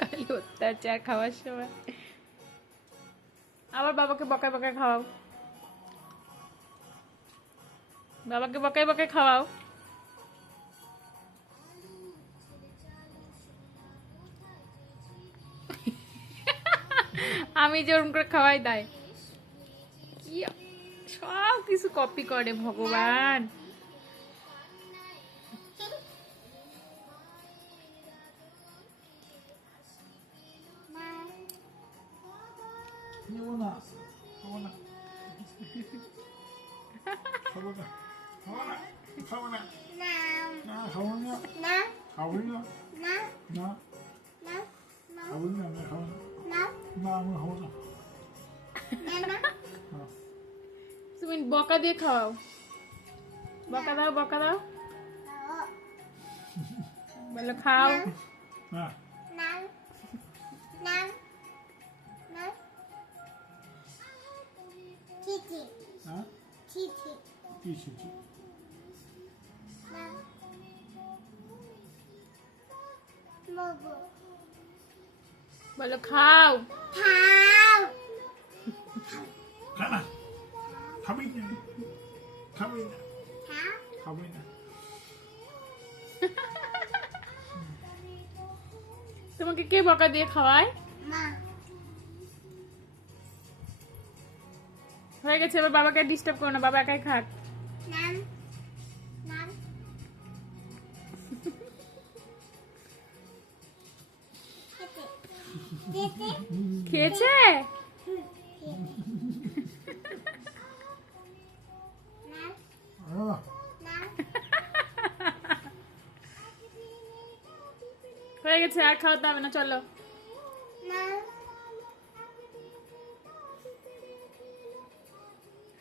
খালি অত্যাচার খাওয়ার সময়। আবার বাবাকে বকায় বকায় খাওয়াও, বাবাকে বকায় বকায় খাওয়াও। আমি যেরকম করে খাওয়াই দেয়, কি সব কিছু কপি করে ভগবান। খাবো না, খাবো না, খাবো না, খাবো না, খাবো না, না খাবো না, খাবো না, না খাবো না, না খাবো না, না আমি খাবো না। তুমি বকা দিয়ে খাওয়াও, বকা দাও, বকা দাও, বলো খাও। না হ্যাঁ কি শিখছি বলো খাও। খা না, খাবি না, খাবি না, খাবি না। তোমাকে কে বকা দিয়ে খাওয়ায়? হয়ে গেছে, এবার বাবাকে ডিস্টার্ব করো না, বাবা একাই খাক। খেয়েছে? হয়ে গেছে, আর খাওয়াতে হবে না, চলো।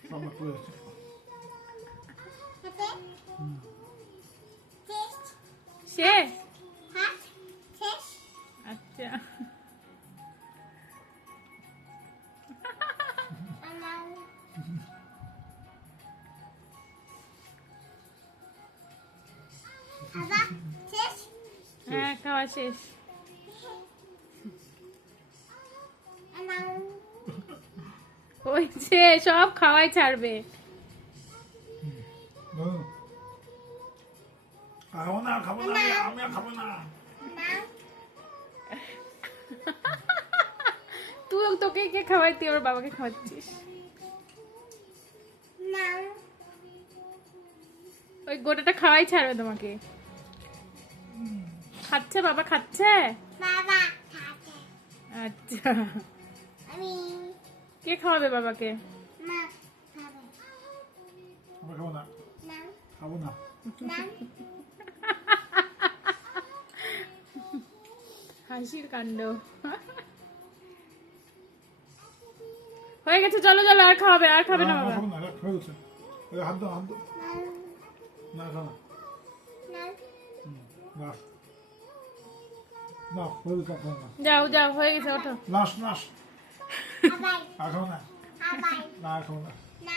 সব করে আছে। শেষ? আচ্ছা, হ্যাঁ খাওয়া শেষ। ওই যে সব খাওয়াই ছাড়বে। খাবো না, খাবো না, আমি আর খাবো না। তুই তোকে কে খাওয়াই, তুই ওর বাবাকে খাওয়াচ্ছিস। ওই গোটাটা খাওয়াই ছাড়বে তোমাকে। খাচ্ছে বাবা, খাচ্ছে। আচ্ছা, কে খাওয়াবে বাবাকে? আমি খাবো না, খাবো না। হাসির কাণ্ড। হয়ে গেছে, চলো চলো, আর খাওয়াবে, আর খাবে না বাবা। খাবো না, হয়ে গেছে। হাত দাও, হাত দাও। না খাবো না, লাশ না, হয়ে গেছে, খাবো না। যাও যাও, হয়ে গেছে, ওঠো। লাশ লাশ আর খাবো না, না আর খাবো না, না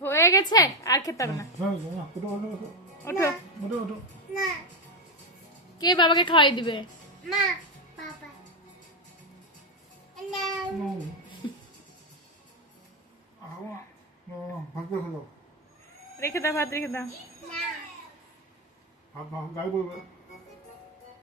হয়ে গেছে, আর খেতে হবে না, হয়ে গেছে, না ওঠো ওঠো ওঠো ওঠো। ওঠো ওঠো। কে বাবাকে খাওয়াই দিবে? ভাত করে খেলো, রেখে দাও, ভাত রেখে দাও। ভাত ভাত গায়ে পড়বে।